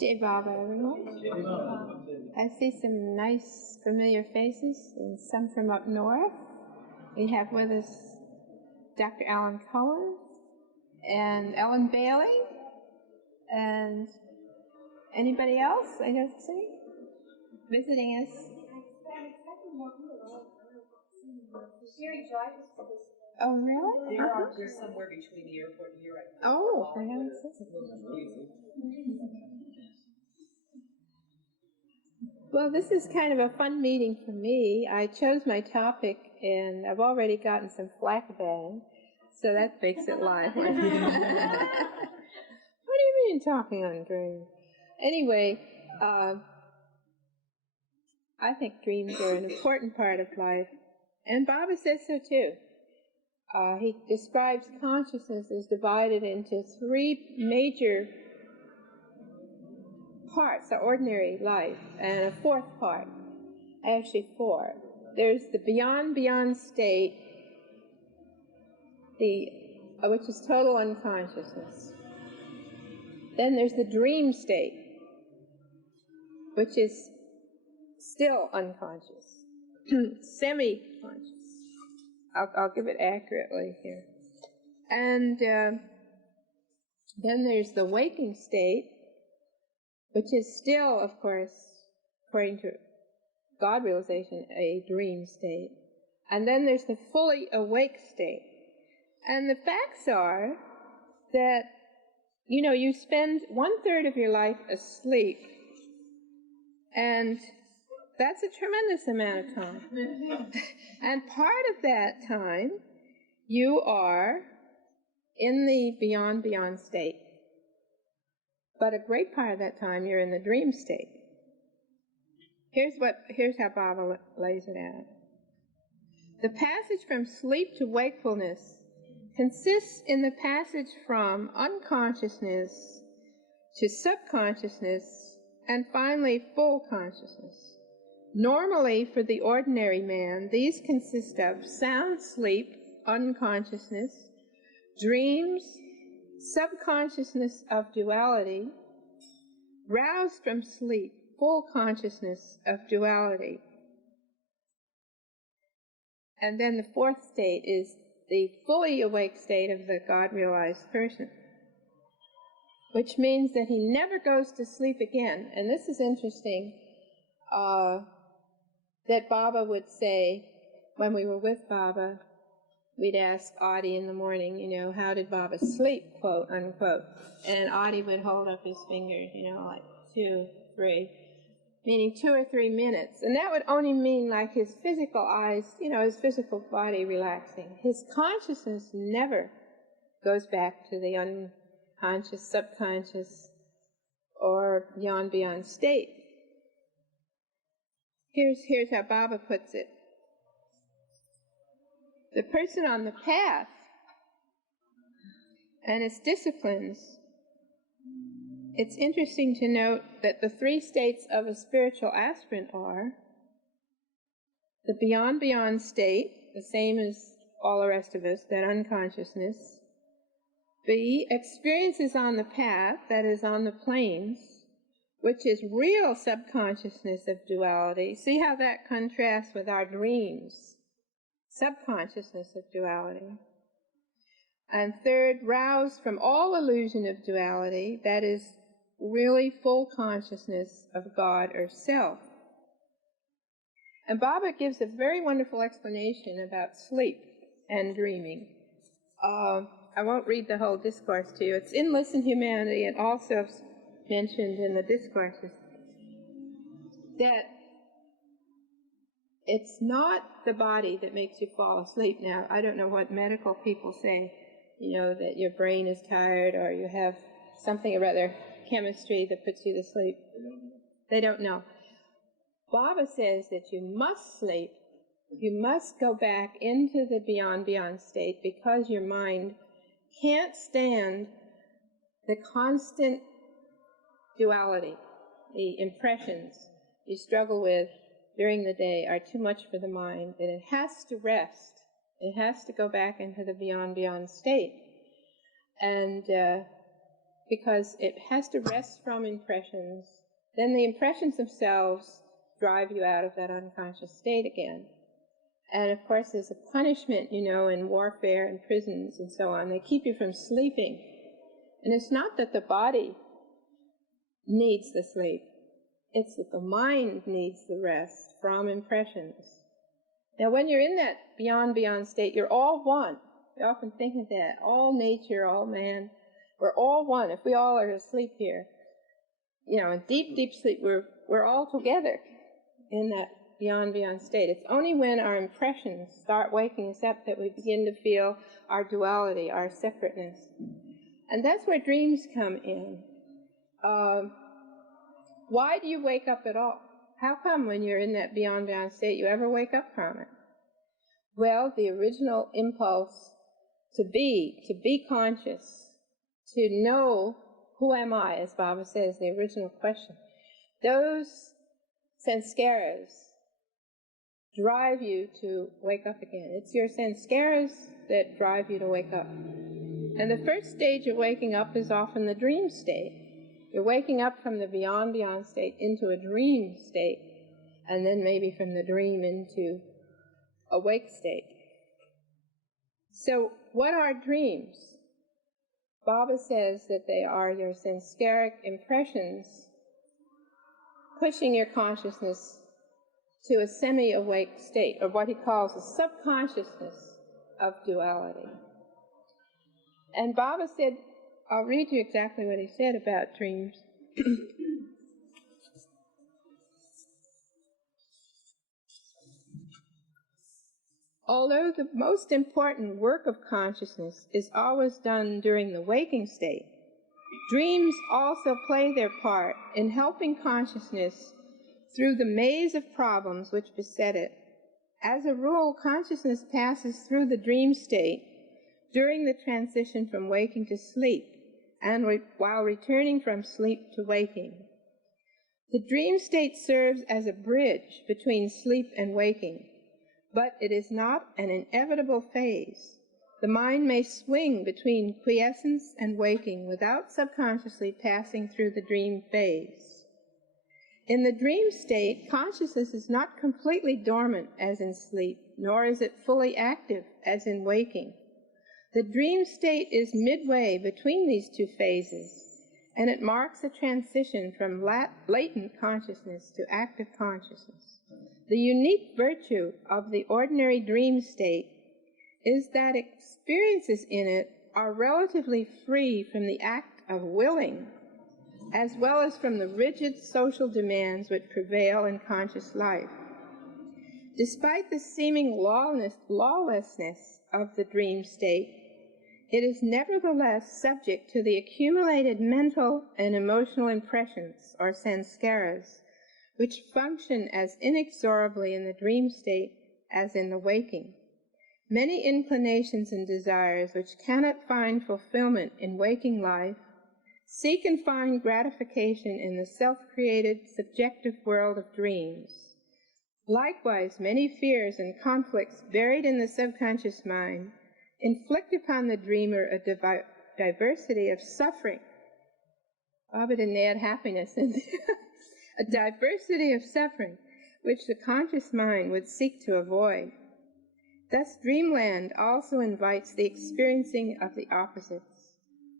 Jai Baba, everyone. I see some nice, familiar faces, and some from up north. We have with us Dr. Alan Cohen and Ellen Bailey, and anybody else I don't see visiting us. Oh, really? They're somewhere between the airport and here right now. Oh, for heaven's sake. Well, this is kind of a fun meeting for me. I chose my topic, and I've already gotten some flack about it, so that makes it lively. What do you mean, talking on dreams? Anyway, I think dreams are an important part of life, and Baba says so too. He describes consciousness as divided into three major parts, the ordinary life, and a fourth part, actually four. There's the beyond state, which is total unconsciousness. Then there's the dream state, which is still unconscious, semi-conscious. I'll give it accurately here. And then there's the waking state, which is still, of course, according to God realization, a dream state. And then there's the fully awake state. And the facts are that, you spend 1/3 of your life asleep, and that's a tremendous amount of time. And part of that time, you are in the beyond state. But a great part of that time, you're in the dream state. Here's how Baba lays it out. The passage from sleep to wakefulness consists in the passage from unconsciousness to subconsciousness and finally full consciousness. Normally, for the ordinary man, these consist of sound sleep, unconsciousness, dreams, subconsciousness of duality, roused from sleep, full consciousness of duality. And then the fourth state is the fully awake state of the God-realized person, which means that he never goes to sleep again. And this is interesting, that Baba would say, when we were with Baba, we'd ask Adi in the morning, how did Baba sleep, quote, unquote. And Adi would hold up his fingers, like 2, 3, meaning 2 or 3 minutes. And that would only mean like his physical eyes, his physical body relaxing. His consciousness never goes back to the unconscious, subconscious, or beyond state. Here's how Baba puts it. The person on the path and its disciplines, it's interesting to note that the 3 states of a spiritual aspirant are the beyond state, the same as all the rest of us, that unconsciousness. B, experiences on the path, that is on the planes, which is real subconsciousness of duality. See how that contrasts with our dreams, subconsciousness of duality. And third, roused from all illusion of duality, that is really full consciousness of God or self. And Baba gives a very wonderful explanation about sleep and dreaming. I won't read the whole discourse to you. It's in Listen Humanity and also mentioned in the discourses, that it's not the body that makes you fall asleep. Now, I don't know what medical people say, that your brain is tired or you have something or other, chemistry that puts you to sleep. They don't know. Baba says that you must sleep. You must go back into the beyond state because your mind can't stand the constant duality. The impressions you struggle with during the day are too much for the mind, and it has to rest. It has to go back into the beyond state. And because it has to rest from impressions. Then the impressions themselves drive you out of that unconscious state again. And of course there's a punishment, in warfare and prisons and so on. They keep you from sleeping. And it's not that the body needs the sleep. It's that the mind needs the rest from impressions. Now when you're in that beyond state, you're all one. We often think of that. All nature, all man, we're all one. If we all are asleep here, in deep sleep, we're all together in that beyond state. It's only when our impressions start waking us up that we begin to feel our duality, our separateness. And that's where dreams come in. Why do you wake up at all? How come when you're in that beyond state you ever wake up from it? Well, the original impulse to be conscious, to know who am I, as Baba says, the original question, those sanskaras drive you to wake up again. It's your sanskaras that drive you to wake up. And the first stage of waking up is often the dream state. You're waking up from the beyond state into a dream state, and then maybe from the dream into awake state. So what are dreams? Baba says that they are your sanskaric impressions pushing your consciousness to a semi-awake state, or what he calls a subconsciousness of duality. And Baba said, I'll read you exactly what he said about dreams. Although the most important work of consciousness is always done during the waking state, dreams also play their part in helping consciousness through the maze of problems which beset it. As a rule, consciousness passes through the dream state during the transition from waking to sleep, and while returning from sleep to waking. The dream state serves as a bridge between sleep and waking, but it is not an inevitable phase. The mind may swing between quiescence and waking without subconsciously passing through the dream phase. In the dream state, consciousness is not completely dormant as in sleep, nor is it fully active as in waking. The dream state is midway between these two phases, and it marks a transition from latent consciousness to active consciousness. The unique virtue of the ordinary dream state is that experiences in it are relatively free from the act of willing, as well as from the rigid social demands which prevail in conscious life. Despite the seeming lawlessness of the dream state, it is nevertheless subject to the accumulated mental and emotional impressions, or sanskaras, which function as inexorably in the dream state as in the waking. Many inclinations and desires which cannot find fulfillment in waking life seek and find gratification in the self-created, subjective world of dreams. Likewise, many fears and conflicts buried in the subconscious mind inflict upon the dreamer a diversity of suffering. Baba didn't add happiness in there. A diversity of suffering which the conscious mind would seek to avoid. Thus, dreamland also invites the experiencing of the opposites.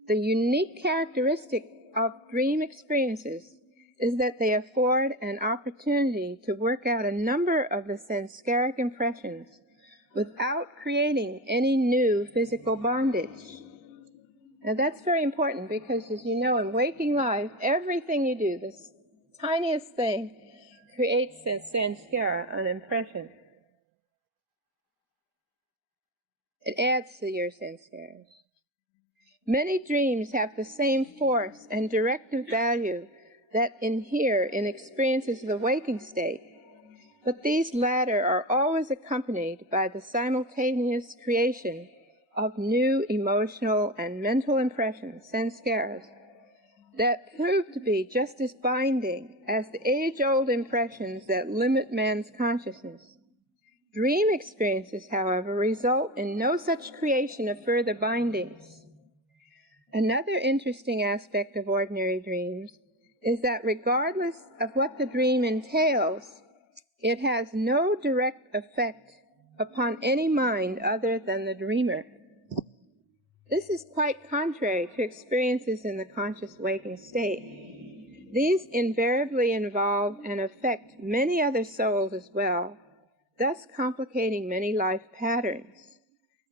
The unique characteristic of dream experiences is that they afford an opportunity to work out a number of the sanskaric impressions without creating any new physical bondage. Now that's very important because, as you know, in waking life, everything you do, this tiniest thing, creates a sanskara, an impression. It adds to your sanskaras. Many dreams have the same force and directive value that inhere in experiences of the waking state, but these latter are always accompanied by the simultaneous creation of new emotional and mental impressions, sanskaras, that prove to be just as binding as the age-old impressions that limit man's consciousness. Dream experiences, however, result in no such creation of further bindings. Another interesting aspect of ordinary dreams is that regardless of what the dream entails, it has no direct effect upon any mind other than the dreamer. This is quite contrary to experiences in the conscious waking state. These invariably involve and affect many other souls as well, thus complicating many life patterns.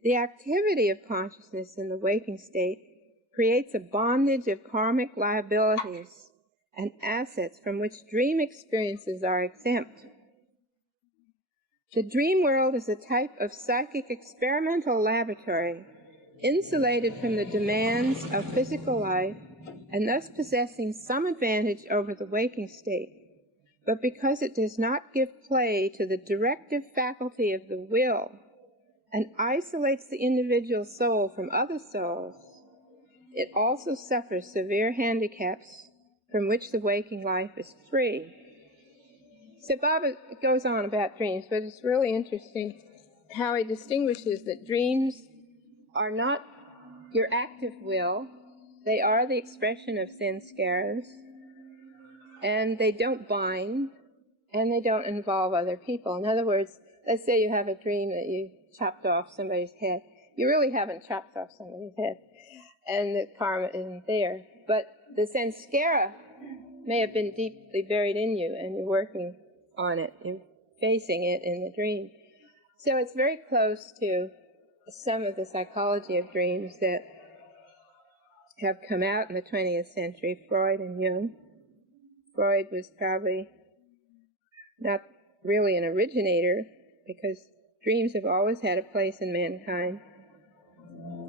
The activity of consciousness in the waking state creates a bondage of karmic liabilities and assets from which dream experiences are exempt. The dream world is a type of psychic experimental laboratory, insulated from the demands of physical life and thus possessing some advantage over the waking state. But because it does not give play to the directive faculty of the will and isolates the individual soul from other souls, it also suffers severe handicaps from which the waking life is free. So Baba goes on about dreams, but it's really interesting how he distinguishes that dreams are not your active will. They are the expression of sanskaras, and they don't bind, and they don't involve other people. In other words, let's say you have a dream that you chopped off somebody's head. You really haven't chopped off somebody's head, and the karma isn't there. But the sanskara may have been deeply buried in you, and you're working on it, you're facing it in the dream. So it's very close to some of the psychology of dreams that have come out in the 20th century, Freud and Jung. Freud was probably not really an originator, because dreams have always had a place in mankind,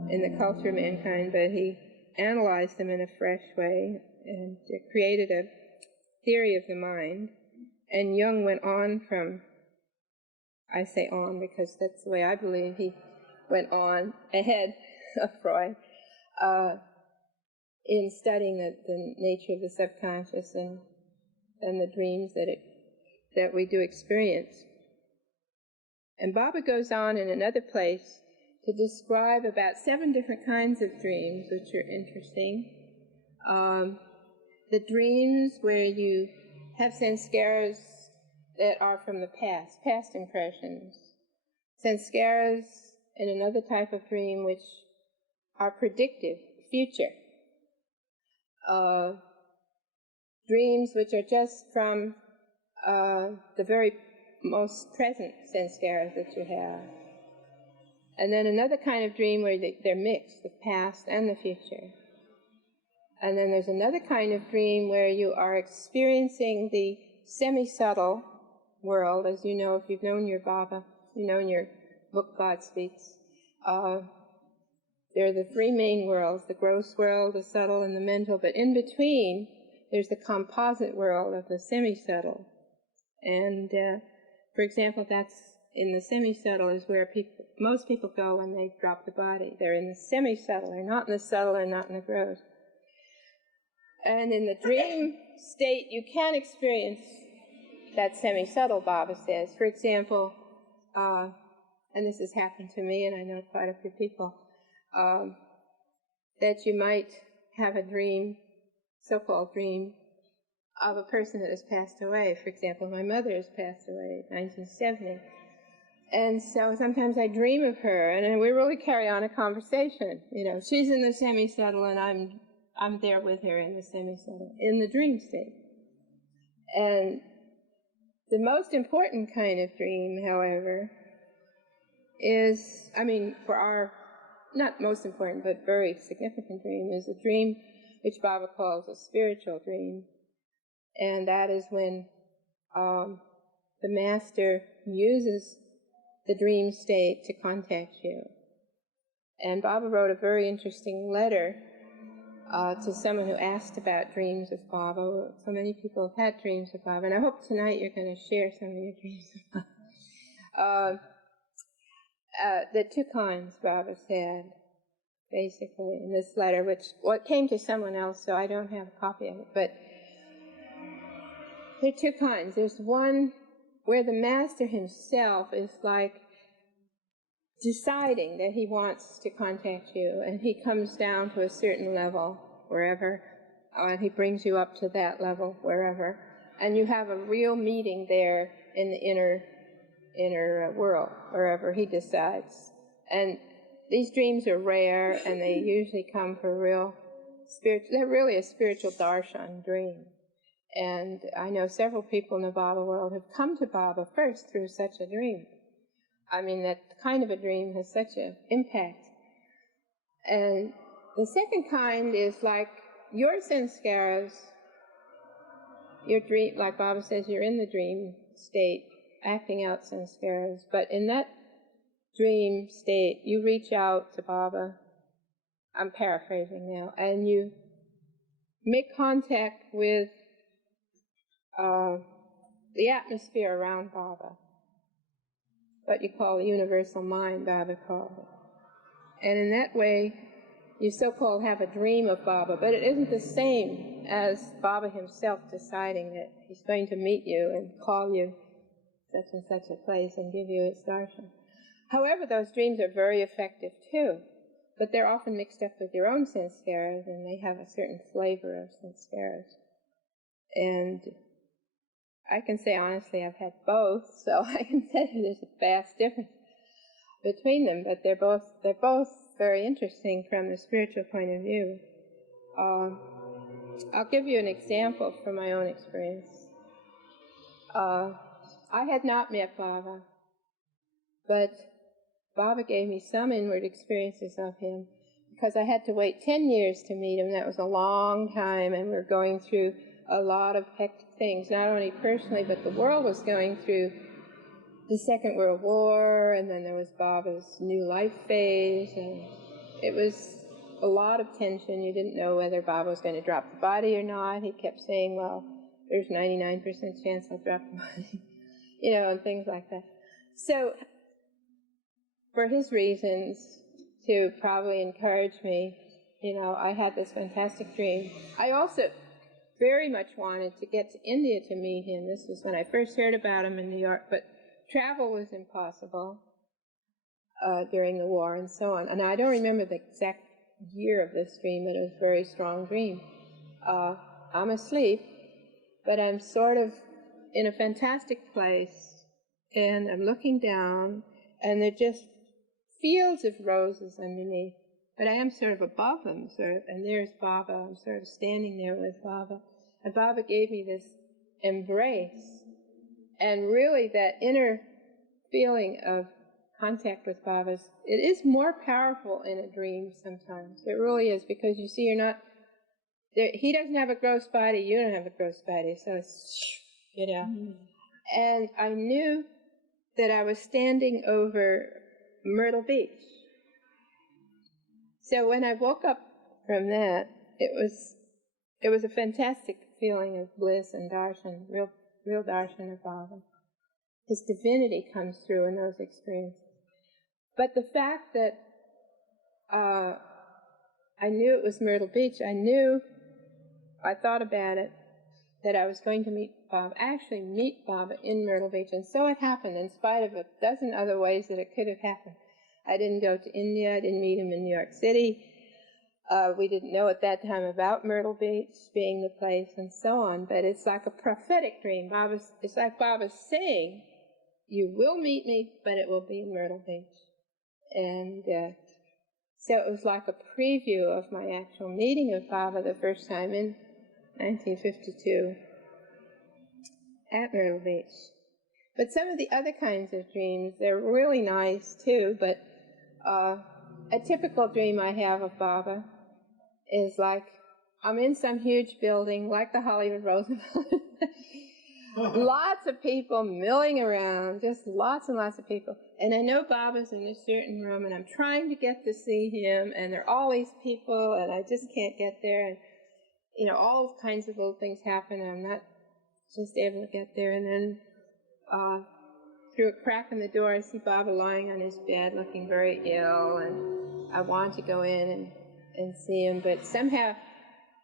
in the culture of mankind, but he analyzed them in a fresh way and created a theory of the mind. And Jung went on from, I say on because that's the way I believe, he went on ahead of Freud in studying the nature of the subconscious and the dreams that we do experience. And Baba goes on in another place to describe about 7 different kinds of dreams, which are interesting. The dreams where you have sanskaras that are from the past impressions. Sanskaras in another type of dream which are predictive, future. Dreams which are just from the very most present sanskaras that you have. And then another kind of dream where they're mixed, the past and the future. And then there's another kind of dream where you are experiencing the semi-subtle world, as you know, if you've known your Baba, you know in your book God Speaks. There are the 3 main worlds, the gross world, the subtle, and the mental, but in between there's the composite world of the semi-subtle. And for example, that's in the semi-subtle is where most people go when they drop the body. They're in the semi-subtle, they're not in the subtle, they're not in the gross. And in the dream state, you can experience that semi-subtle, Baba says. For example, and this has happened to me, and I know quite a few people, that you might have a dream, so-called dream, of a person that has passed away. For example, my mother has passed away in 1970. And so sometimes I dream of her, and we really carry on a conversation. You know, she's in the semi-subtle, and I'm there with her in the semi-subtle, in the dream state. And the most important kind of dream, however, is, for our, not most important, but very significant dream, is a dream which Baba calls a spiritual dream. And that is when the master uses the dream state to contact you. And Baba wrote a very interesting letter to someone who asked about dreams of Baba. So many people have had dreams of Baba, and I hope tonight you're going to share some of your dreams of Baba. The 2 kinds Baba said, basically, in this letter, which came to someone else, so I don't have a copy of it, but there are 2 kinds. There's one where the master himself is like deciding that he wants to contact you, and he comes down to a certain level, wherever, and he brings you up to that level, wherever, and you have a real meeting there in the inner world, wherever he decides. And these dreams are rare, and they usually come for real spiritual. They're really a spiritual darshan dream. And I know several people in the Baba world have come to Baba first through such a dream. I mean, that kind of a dream has such an impact. And the second kind is like your sanskaras, your dream, like Baba says, you're in the dream state, acting out sanskaras, but in that dream state, you reach out to Baba, I'm paraphrasing now, and you make contact with the atmosphere around Baba, what you call the universal mind, Baba called it. And in that way, you so-called have a dream of Baba, but it isn't the same as Baba himself deciding that he's going to meet you and call you such and such a place and give you his darshan. However, those dreams are very effective too, but they're often mixed up with your own sanskaras, and they have a certain flavor of sanskaras. And I can say honestly I've had both, so I can tell you there's a vast difference between them, but they're both very interesting from the spiritual point of view. I'll give you an example from my own experience. I had not met Baba, but Baba gave me some inward experiences of him, because I had to wait 10 years to meet him. That was a long time, and we're going through a lot of hectic things, not only personally, but the world was going through the Second World War, and then there was Baba's new life phase, and it was a lot of tension. You didn't know whether Baba was going to drop the body or not. He kept saying, well, there's 99% chance I'll drop the body, and things like that. So, for his reasons, to probably encourage me, I had this fantastic dream. I also very much wanted to get to India to meet him. This was when I first heard about him in New York, but travel was impossible during the war and so on. And I don't remember the exact year of this dream, but it was a very strong dream. I'm asleep, but I'm sort of in a fantastic place, and I'm looking down, and they're just fields of roses underneath, but I am sort of above them, and there's Baba. I'm sort of standing there with Baba, and Baba gave me this embrace, and really that inner feeling of contact with Baba, it is more powerful in a dream sometimes. It really is, because you see, you're not there. He doesn't have a gross body, you don't have a gross body, so it's, And I knew that I was standing over Myrtle Beach. So when I woke up from that, it was a fantastic feeling of bliss and darshan, real darshan of Baba. His divinity comes through in those experiences. But the fact that I knew it was Myrtle Beach, I thought about it, that I was going to meet Baba in Myrtle Beach. And so it happened, in spite of a dozen other ways that it could have happened. I didn't go to India. I didn't meet him in New York City. We didn't know at that time about Myrtle Beach being the place and so on. But it's like a prophetic dream. It's like Baba's saying, you will meet me, but it will be in Myrtle Beach. And so it was like a preview of my actual meeting of Baba the first time in 1952 at Myrtle Beach. But some of the other kinds of dreams, they're really nice too, but a typical dream I have of Baba is like I'm in some huge building, like the Hollywood Roosevelt. Lots of people milling around, just lots and lots of people. And I know Baba's in a certain room, and I'm trying to get to see him, and there are all these people, and I just can't get there. And, all kinds of little things happen, and I'm not just able to get there. And then through a crack in the door, I see Baba lying on his bed, looking very ill, and I want to go in and see him, but somehow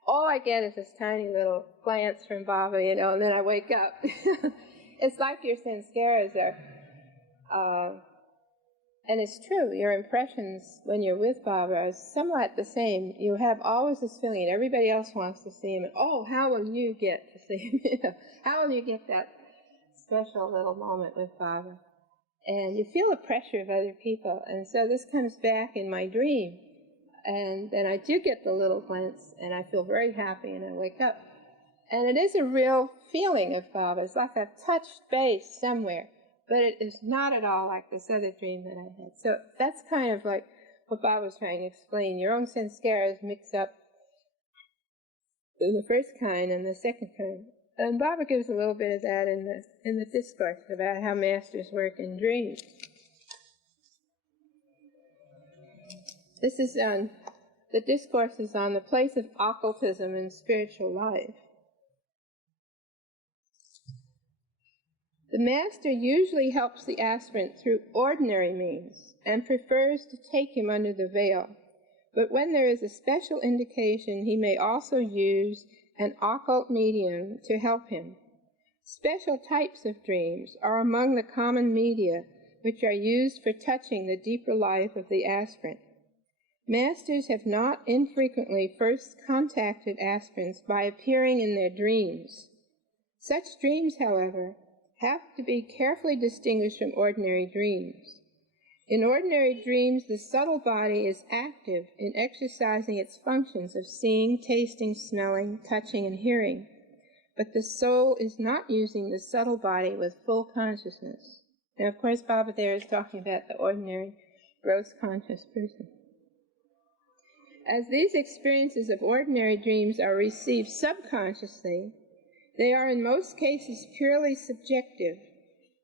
all I get is this tiny little glance from Baba, and then I wake up. It's like your sanskaras are. And it's true, your impressions when you're with Baba are somewhat the same. You have always this feeling, and everybody else wants to see him, and oh, how will you get to see him? How will you get that special little moment with Baba? And you feel the pressure of other people, and so this comes back in my dream. And then I do get the little glimpse, and I feel very happy, and I wake up. And it is a real feeling of Baba. It's like I've touched base somewhere. But it is not at all like this other dream that I had. So that's kind of like what Bob was trying to explain. Your own sanskaras mix up the first kind and the second kind. And Baba gives a little bit of that in the discourse about how masters work in dreams. This is the discourse is on the place of occultism in spiritual life. The master usually helps the aspirant through ordinary means and prefers to take him under the veil, but when there is a special indication, he may also use an occult medium to help him. Special types of dreams are among the common media which are used for touching the deeper life of the aspirant. Masters have not infrequently first contacted aspirants by appearing in their dreams. Such dreams, however, have to be carefully distinguished from ordinary dreams. In ordinary dreams, the subtle body is active in exercising its functions of seeing, tasting, smelling, touching, and hearing, but the soul is not using the subtle body with full consciousness. Now, of course, Baba there is talking about the ordinary, gross conscious person. As these experiences of ordinary dreams are received subconsciously, they are in most cases purely subjective,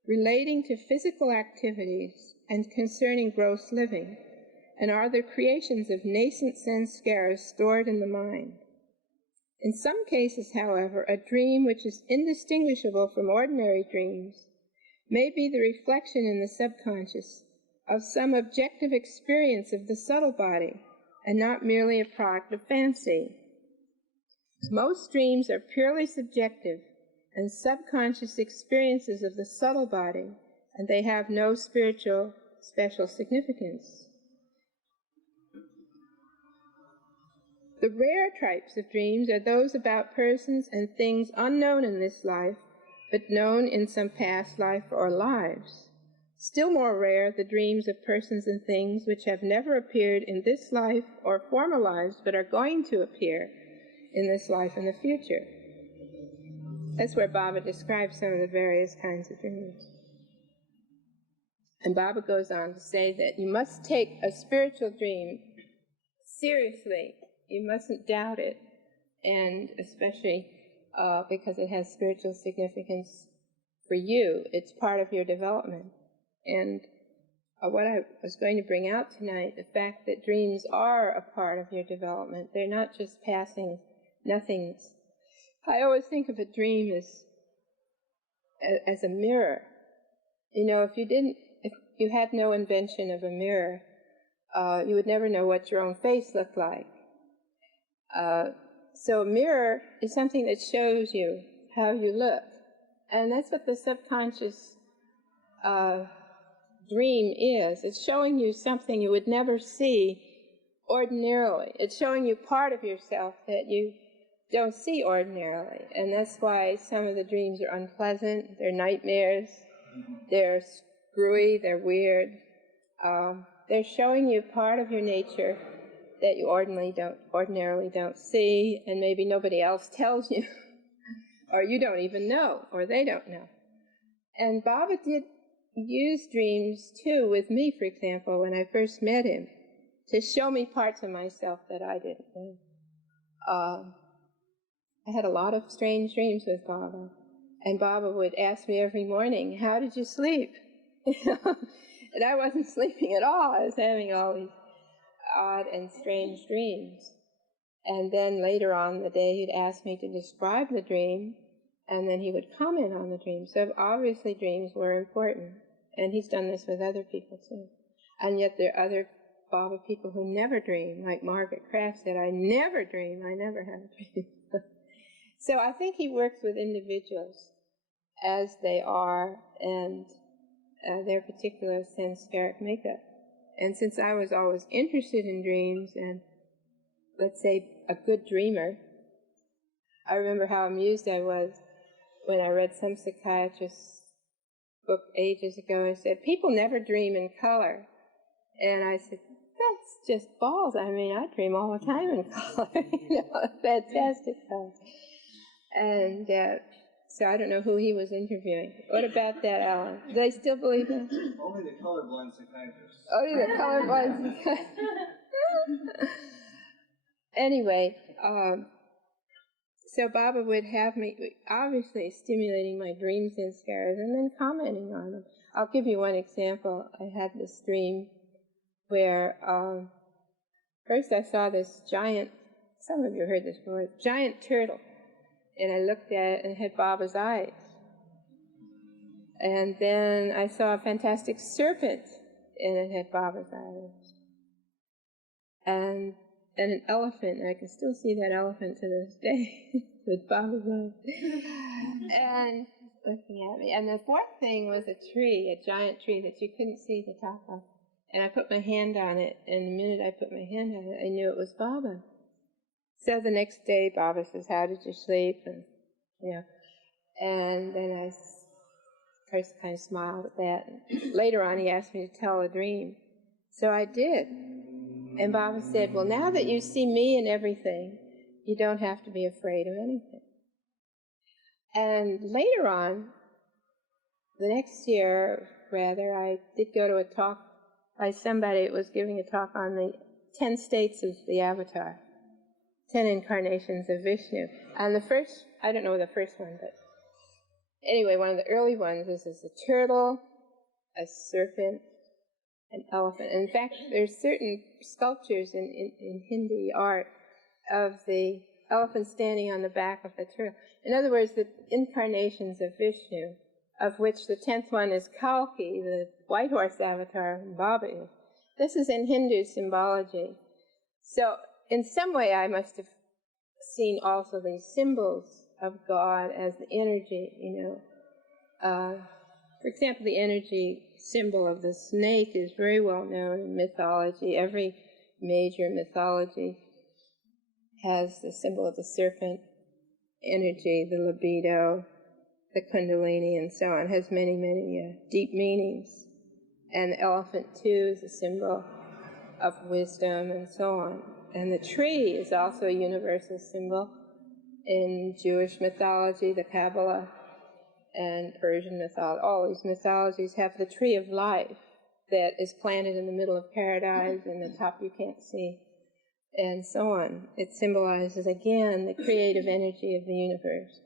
relating to physical activities and concerning gross living, and are the creations of nascent sanskaras stored in the mind. In some cases, however, a dream which is indistinguishable from ordinary dreams may be the reflection in the subconscious of some objective experience of the subtle body, and not merely a product of fancy. Most dreams are purely subjective and subconscious experiences of the subtle body, and they have no spiritual special significance. The rare types of dreams are those about persons and things unknown in this life, but known in some past life or lives. Still more rare, the dreams of persons and things which have never appeared in this life or former lives, but are going to appear in this life in the future. That's where Baba describes some of the various kinds of dreams. And Baba goes on to say that you must take a spiritual dream seriously. You mustn't doubt it, and especially because it has spiritual significance for you. It's part of your development. And what I was going to bring out tonight, the fact that dreams are a part of your development. They're not just passing nothings. I always think of a dream as a mirror. You know, if you had no invention of a mirror, you would never know what your own face looked like. So a mirror is something that shows you how you look. And that's what the subconscious dream is. It's showing you something you would never see ordinarily. It's showing you part of yourself that you don't see ordinarily. And that's why some of the dreams are unpleasant, they're nightmares, they're screwy, they're weird. They're showing you part of your nature that you ordinarily don't see, and maybe nobody else tells you, or you don't even know, or they don't know. And Baba did use dreams, too, with me, for example, when I first met him, to show me parts of myself that I didn't know. I had a lot of strange dreams with Baba, and Baba would ask me every morning, "How did you sleep?" And I wasn't sleeping at all. I was having all these odd and strange dreams. And then later on in the day, he'd ask me to describe the dream, and then he would comment on the dream. So obviously dreams were important. And he's done this with other people too. And yet there are other Baba people who never dream, like Margaret Kraft said, "I never dream, I never have a dream." So I think he works with individuals as they are and their particular sanskaric makeup. And since I was always interested in dreams and, let's say, a good dreamer, I remember how amused I was when I read some psychiatrist's book ages ago and said, people never dream in color. And I said, that's just balls. I mean, I dream all the time in color. Fantastic color. And so I don't know who he was interviewing. What about that, Alan? Do they still believe that? Only the colorblind psychiatrists. Only the colorblind psychiatrists. Anyway, so Baba would have me, obviously stimulating my dreams and scares, and then commenting on them. I'll give you one example. I had this dream where first I saw this giant, some of you heard this before, giant turtle. And I looked at it and it had Baba's eyes. And then I saw a fantastic serpent and it had Baba's eyes. And an elephant, and I can still see that elephant to this day with Baba's eyes. And looking at me. And the fourth thing was a tree, a giant tree that you couldn't see the top of. And I put my hand on it, and the minute I put my hand on it, I knew it was Baba. So the next day, Baba says, how did you sleep? And, and then I first kind of smiled at that. And later on, he asked me to tell a dream. So I did. And Baba said, well, now that you see me and everything, you don't have to be afraid of anything. And later on, the next year, rather, I did go to a talk by somebody that was giving a talk on the 10 states of the Avatar, 10 incarnations of Vishnu. And the first, I don't know the first one, but anyway, one of the early ones is a turtle, a serpent, an elephant. And in fact, there's certain sculptures in Hindi art of the elephant standing on the back of the turtle. In other words, the incarnations of Vishnu, of which the 10th one is Kalki, the white horse avatar, Baba is. This is in Hindu symbology. So in some way I must have seen also these symbols of God as the energy, for example, the energy symbol of the snake is very well known in mythology. Every major mythology has the symbol of the serpent energy, the libido, the kundalini, and so on. It has many, many deep meanings. And the elephant, too, is a symbol of wisdom, and so on. And the tree is also a universal symbol in Jewish mythology, the Kabbalah, and Persian mythology. All these mythologies have the tree of life that is planted in the middle of paradise, and the top you can't see, and so on. It symbolizes, again, the creative energy of the universe.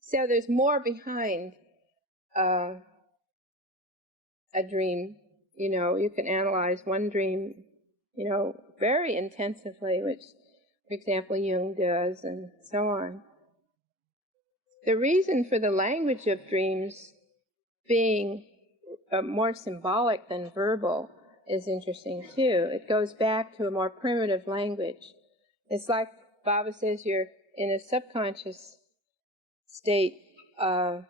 So there's more behind a dream. You can analyze one dream, very intensively, which, for example, Jung does, and so on. The reason for the language of dreams being more symbolic than verbal is interesting, too. It goes back to a more primitive language. It's like Baba says you're in a subconscious state of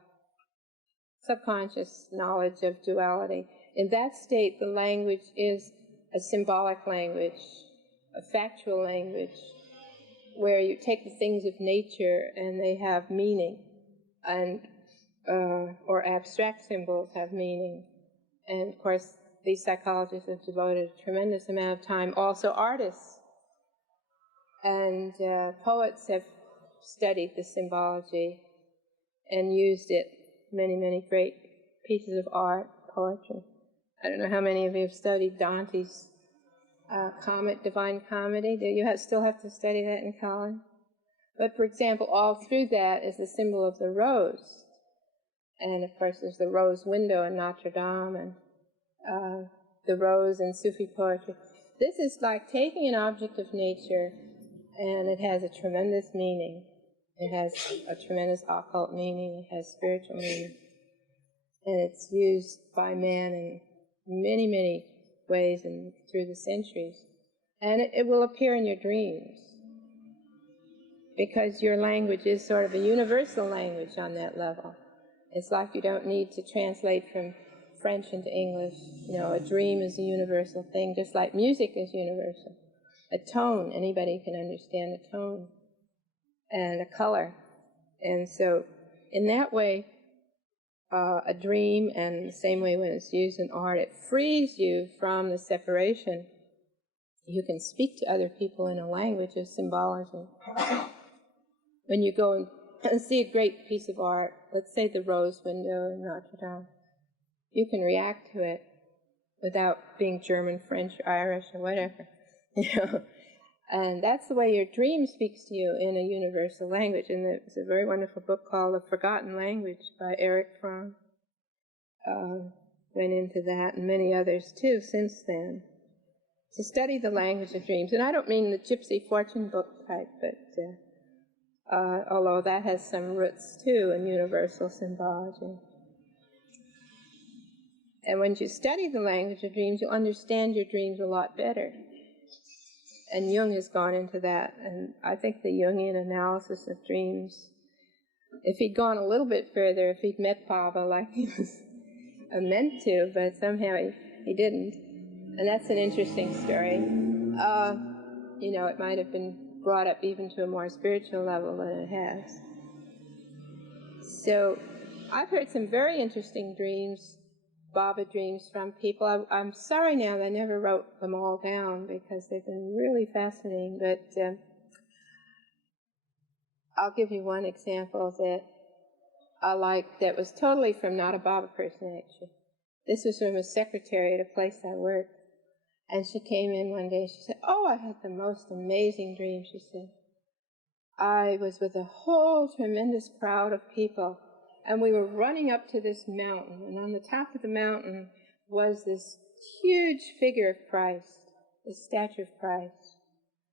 subconscious knowledge of duality. In that state, the language is a symbolic language, a factual language, where you take the things of nature and they have meaning, and or abstract symbols have meaning. And of course, these psychologists have devoted a tremendous amount of time. Also artists and poets have studied the symbology and used it. Many, many great pieces of art, poetry. I don't know how many of you have studied Dante's Divine Comedy. Do you still have to study that in college? But for example, all through that is the symbol of the rose. And of course there's the rose window in Notre Dame, and the rose in Sufi poetry. This is like taking an object of nature, and it has a tremendous meaning. It has a tremendous occult meaning. It has spiritual meaning. And it's used by man in many, many ways and through the centuries. And it will appear in your dreams, because your language is sort of a universal language on that level. It's like you don't need to translate from French into English. You know, a dream is a universal thing, just like music is universal. A tone, anybody can understand a tone, and a color. And so, in that way, a dream, and the same way when it's used in art, it frees you from the separation. You can speak to other people in a language of symbology. When you go and see a great piece of art, let's say the Rose Window in Notre Dame, you can react to it without being German, French, or Irish, or whatever. You know? And that's the way your dream speaks to you in a universal language. And there's a very wonderful book called The Forgotten Language by Erich Fromm. Went into that, and many others too since then, to study the language of dreams. And I don't mean the gypsy fortune book type, but although that has some roots too in universal symbology. And when you study the language of dreams, you'll understand your dreams a lot better. And Jung has gone into that, and I think the Jungian analysis of dreams, if he'd gone a little bit further, if he'd met Baba like he was meant to, but somehow he didn't. And that's an interesting story. You know, it might have been brought up even to a more spiritual level than it has. So I've heard some very interesting dreams, Baba dreams, from people. I'm sorry now that I never wrote them all down because they've been really fascinating, but I'll give you one example that I like that was totally from not a Baba person, actually. This was from a secretary at a place I worked. And she came in one day, she said, "Oh, I had the most amazing dream," she said. "I was with a whole tremendous crowd of people, and we were running up to this mountain, and on the top of the mountain was this huge figure of Christ, this statue of Christ,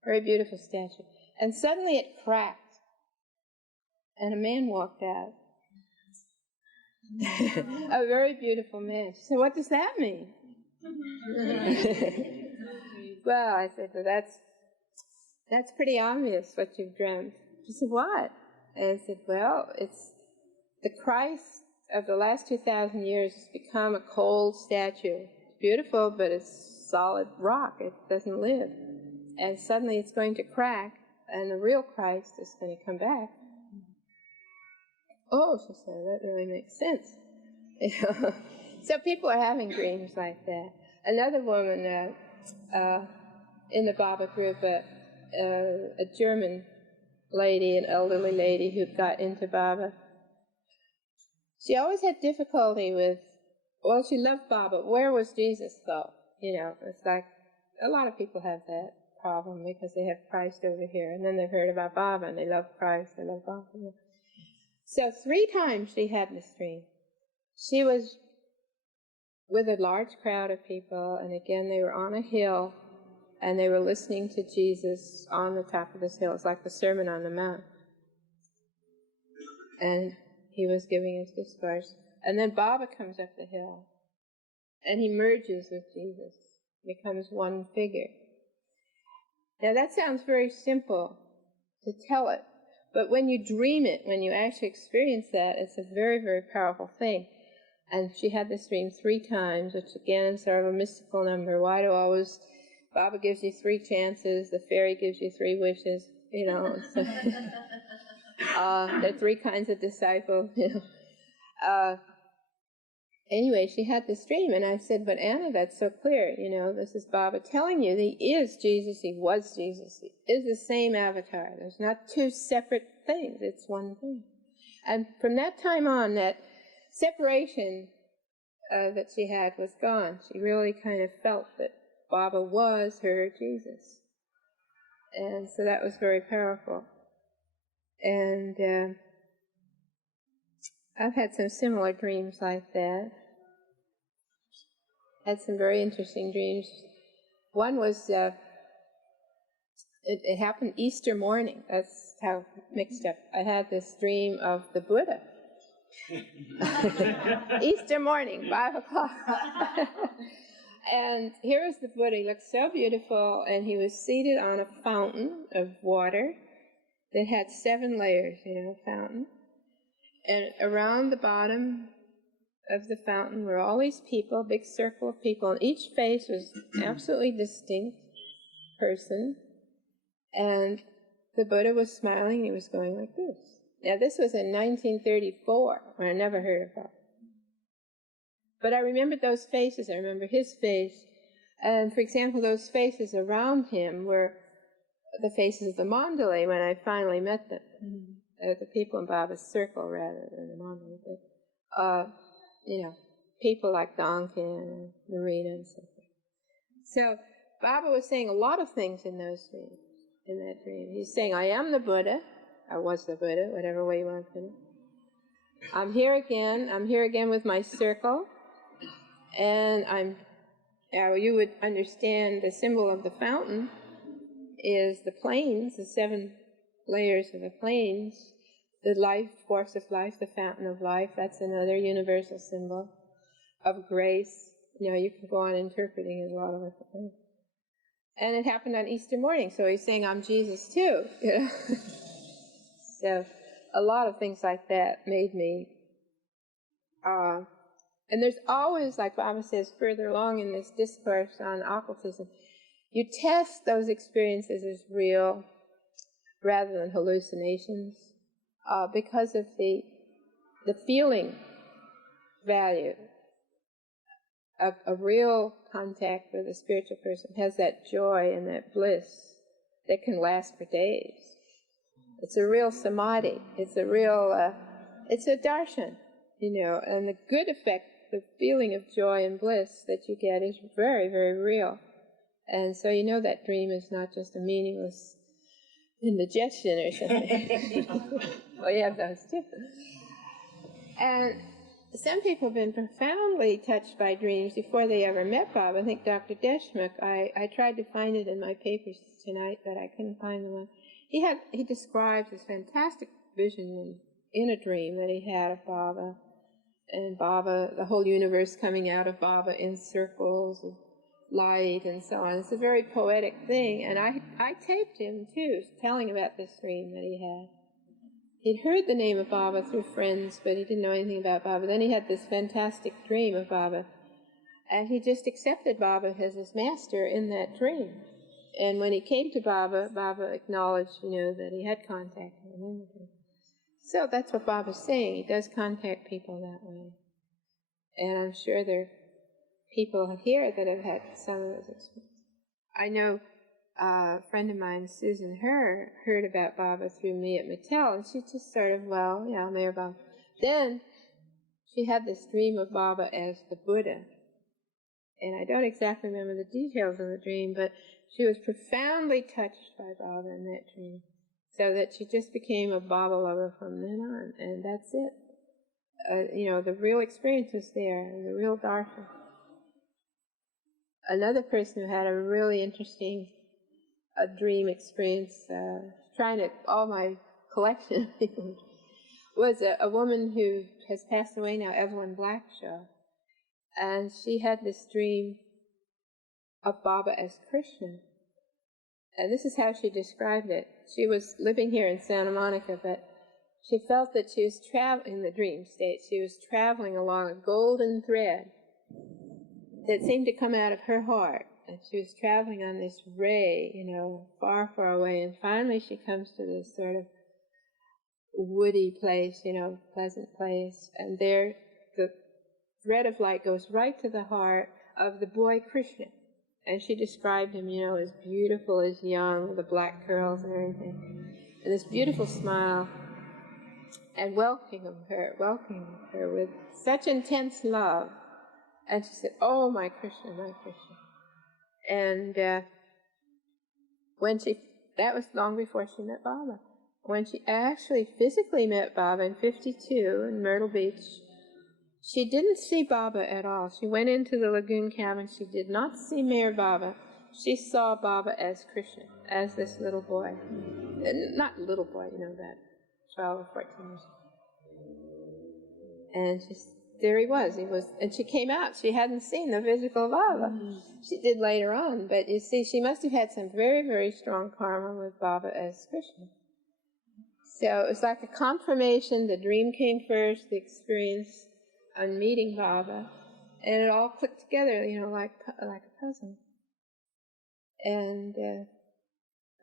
very beautiful statue. And suddenly it cracked, and a man walked out, a very beautiful man." She said, "What does that mean?" Well, I said, "Well, that's pretty obvious what you've dreamt." She said, "What?" And I said, "Well, it's the Christ of the last 2,000 years has become a cold statue. It's beautiful, but it's solid rock. It doesn't live. And suddenly it's going to crack, and the real Christ is going to come back." "Oh," she said, "that really makes sense." So people are having dreams like that. Another woman in the Baba group, a German lady, an elderly lady who got into Baba, she always had difficulty with, well, she loved Baba. Where was Jesus, though? You know, it's like a lot of people have that problem because they have Christ over here, and then they've heard about Baba, and they love Christ, they love Baba. So 3 times she had this dream. She was with a large crowd of people, and again they were on a hill, and they were listening to Jesus on the top of this hill. It's like the Sermon on the Mount. And he was giving his discourse. And then Baba comes up the hill, and he merges with Jesus, becomes one figure. Now that sounds very simple to tell it, but when you dream it, when you actually experience that, it's a very, very powerful thing. And she had this dream 3 times, which again is sort of a mystical number. Why do always, Baba gives you 3 chances, the fairy gives you 3 wishes, you know. So, there are 3 kinds of disciples, you know. Anyway, she had this dream, and I said, "But Anna, that's so clear, you know, this is Baba telling you that he is Jesus, he was Jesus, he is the same avatar. There's not 2 separate things, it's one thing." And from that time on, that separation that she had was gone. She really kind of felt that Baba was her Jesus. And so that was very powerful. And I've had some similar dreams like that. Had some very interesting dreams. One was, it happened Easter morning. That's how mixed up. I had this dream of the Buddha. Easter morning, 5 o'clock. And here was the Buddha. He looked so beautiful, and he was seated on a fountain of water that had 7 layers, you know, fountain. And around the bottom of the fountain were all these people, big circle of people, and each face was absolutely distinct person. And the Buddha was smiling, and he was going like this. Now, this was in 1934, when I never heard of that. But I remembered those faces. I remember his face. And, for example, those faces around him were the faces of the Mandalay when I finally met them. The people in Baba's circle, rather than the Mandalay. But, people like Donkin and Marina and so forth. So, Baba was saying a lot of things in those dreams, in that dream. He's saying, I am the Buddha. I was the Buddha, whatever way you want to put it. I'm here again with my circle. And you would understand the symbol of the fountain is the planes, the 7 layers of the planes, the life, force of life, the fountain of life. That's another universal symbol of grace. You can go on interpreting it a lot of it. And it happened on Easter morning, so he's saying, I'm Jesus too. So a lot of things like that made me... and there's always, like Baba says further along in this discourse on occultism, you test those experiences as real rather than hallucinations because of the feeling value of a real contact with a spiritual person has that joy and that bliss that can last for days. It's a real samadhi. It's a real, it's a darshan, and the good effect, the feeling of joy and bliss that you get is very, very real. And so that dream is not just a meaningless indigestion or something. Well, you have those too. And some people have been profoundly touched by dreams before they ever met Bob. I think Dr. Deshmukh, I tried to find it in my papers tonight, but I couldn't find the one. He describes this fantastic vision in a dream that he had of Baba, and Baba, the whole universe coming out of Baba in circles of light and so on. It's a very poetic thing, and I taped him too, telling about this dream that he had. He'd heard the name of Baba through friends, but he didn't know anything about Baba. Then he had this fantastic dream of Baba, and he just accepted Baba as his master in that dream. And when he came to Baba, Baba acknowledged, that he had contact with him. So that's what Baba's saying. He does contact people that way. And I'm sure there are people here that have had some of those experiences. I know a friend of mine, Susan Herr, heard about Baba through me at Mattel, and she just sort of, Mayor Baba. Then she had this dream of Baba as the Buddha. And I don't exactly remember the details of the dream, but she was profoundly touched by Baba in that dream, so that she just became a Baba lover from then on, and that's it. The real experience was there, the real darshan. Another person who had a really interesting dream experience, trying to, all my collection of people, was a woman who has passed away now, Evelyn Blackshaw, and she had this dream of Baba as Krishna. And this is how she described it. She was living here in Santa Monica, but she felt that she was traveling, in the dream state, she was traveling along a golden thread that seemed to come out of her heart. And she was traveling on this ray, far, far away. And finally she comes to this sort of woody place, pleasant place. And there the thread of light goes right to the heart of the boy Krishna. And she described him, as beautiful, as young, with the black curls and everything. And this beautiful smile, and welcoming her with such intense love. And she said, "Oh, my Krishna, my Krishna." And that was long before she met Baba. When she actually physically met Baba in 1952 in Myrtle Beach, she didn't see Baba at all. She went into the lagoon cabin. She did not see Mayor Baba. She saw Baba as Krishna, as this little boy. Not little boy, about 12 or 14 years old. And there he was. And she came out. She hadn't seen the physical Baba. She did later on, but you see, she must have had some very, very strong karma with Baba as Krishna. So it was like a confirmation. The dream came first, the experience on meeting Baba, and it all clicked together, like a puzzle. And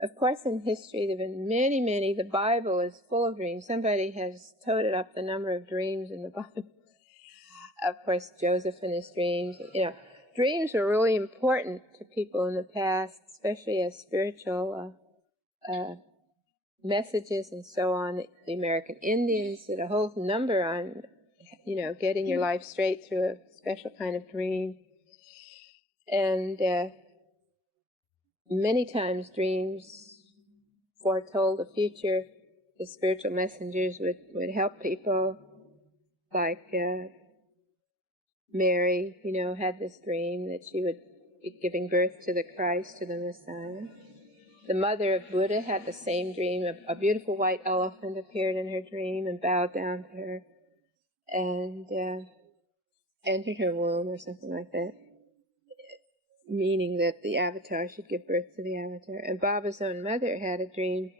of course, in history, there have been many. The Bible is full of dreams. Somebody has toted up the number of dreams in the Bible. Of course, Joseph and his dreams. Dreams were really important to people in the past, especially as spiritual messages and so on. The American Indians did a whole number on, getting your life straight through a special kind of dream. And many times dreams foretold the future. The spiritual messengers would help people, like Mary, had this dream that she would be giving birth to the Christ, to the Messiah. The mother of Buddha had the same dream. A beautiful white elephant appeared in her dream and bowed down to her and entered her womb or something like that, meaning that the avatar should give birth to the avatar. And Baba's own mother had a dream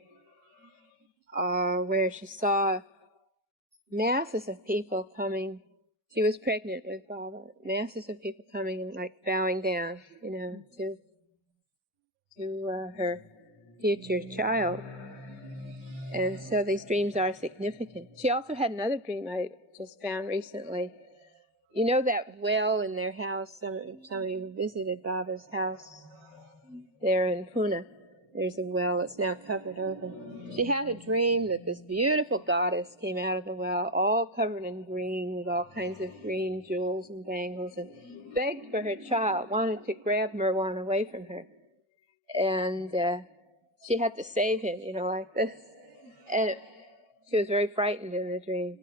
where she saw masses of people coming. She was pregnant with Baba. Masses of people coming and bowing down, to her future child. And so these dreams are significant. She also had another dream I just found recently. That well in their house, some of you who visited Baba's house there in Pune, there's a well that's now covered over. She had a dream that this beautiful goddess came out of the well, all covered in green, with all kinds of green jewels and bangles, and begged for her child, wanted to grab Merwan away from her. And she had to save him, like this. And she was very frightened in the dream.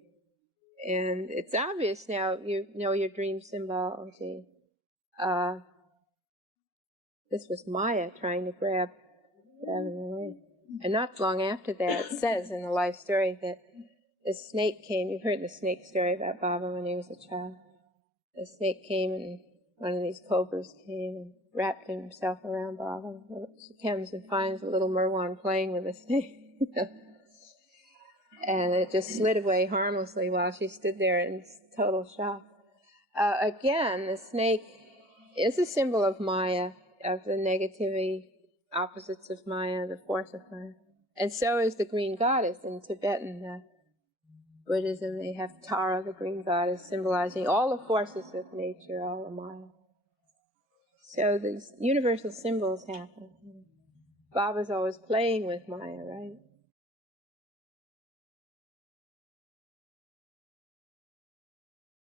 And it's obvious now, you know your dream symbology. This was Maya trying to grab him away. And not long after that, it says in the life story that the snake came. You've heard the snake story about Baba when he was a child. The snake came, and one of these cobras came and wrapped himself around Baba. She comes and finds a little Merwan playing with the snake. And it just slid away harmlessly while she stood there in total shock. Again, the snake is a symbol of Maya, of the negativity, opposites of Maya, the force of Maya. And so is the green goddess. In Tibetan Buddhism, they have Tara, the green goddess, symbolizing all the forces of nature, all of Maya. So these universal symbols happen. Baba's always playing with Maya, right?